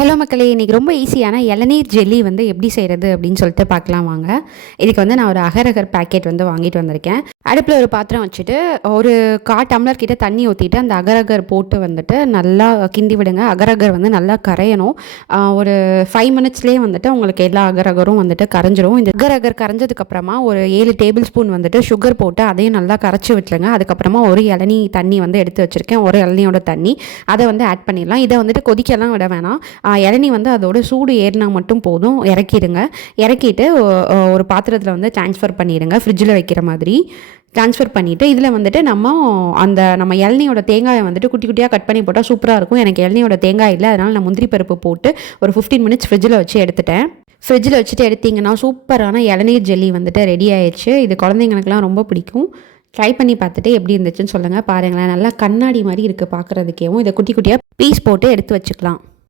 Hello மக்களே, இன்றைக்கி ரொம்ப ஈஸியான இளநீர் ஜெல்லி வந்து எப்படி செய்கிறது அப்படின்னு சொல்லிட்டு பார்க்கலாம் வாங்க. இதுக்கு வந்து நான் ஒரு அகரகர் பேக்கெட் வந்து வாங்கிட்டு வந்திருக்கேன். அடுப்பில் ஒரு பாத்திரம் வச்சுட்டு ஒரு 1/4 டம்ளர் கிட்ட தண்ணி ஊற்றிட்டு அந்த அகரகர் போட்டு வந்துட்டு நல்லா கிண்டி விடுங்க. அகரகர் வந்து நல்லா கரையணும். ஒரு 5 மினிட்ஸ்லேயே வந்துட்டு உங்களுக்கு எல்லா அகரகரும் வந்துட்டு கரைஞ்சிரும். இந்த அகரகர் கரைஞ்சதுக்கப்புறமா ஒரு 7 டேபிள் ஸ்பூன் வந்துட்டு சுகர் போட்டு அதையும் நல்லா கரைச்சி விட்டுருங்க. அதுக்கப்புறமா ஒரு இளநீ தண்ணி வந்து எடுத்து வச்சுருக்கேன், ஒரு இளநியோட தண்ணி அதை வந்து ஆட் பண்ணிடலாம். இதை வந்துட்டு கொதிக்கலாம் விட வேணாம். இளநீ வந்து அதோட சூடு ஏறினா மட்டும் போதும். இறக்கிடுங்க. இறக்கிட்டு ஒரு பாத்திரத்தில் வந்து ட்ரான்ஸ்ஃபர் பண்ணிடுங்க, ஃப்ரிட்ஜில் வைக்கிற மாதிரி ட்ரான்ஸ்ஃபர் பண்ணிவிட்டு இதில் வந்துட்டு நம்ம இளநியோட தேங்காயை வந்துட்டு குட்டி குட்டியாக கட் பண்ணி போட்டால் சூப்பராக இருக்கும். எனக்கு இளநியோட தேங்காய் இல்லை, அதனால் நான் முந்திரி பருப்பு போட்டு ஒரு 15 மினிட்ஸ் ஃப்ரிட்ஜில் வச்சு எடுத்துட்டேன். ஃப்ரிட்ஜில் வச்சுட்டு எடுத்திங்கன்னா சூப்பரான இளநீர் ஜெல்லி வந்துட்டு ரெடி ஆயிடுச்சு. இது குழந்தைங்களுக்குலாம் ரொம்ப பிடிக்கும். ட்ரை பண்ணி பார்த்துட்டு எப்படி இருந்துச்சுன்னு சொல்லுங்கள். பாருங்களேன், நல்லா கண்ணாடி மாதிரி இருக்குது பார்க்குறதுக்கேவும். இதை குட்டி குட்டியாக பீஸ் போட்டு எடுத்து வச்சுக்கலாம்.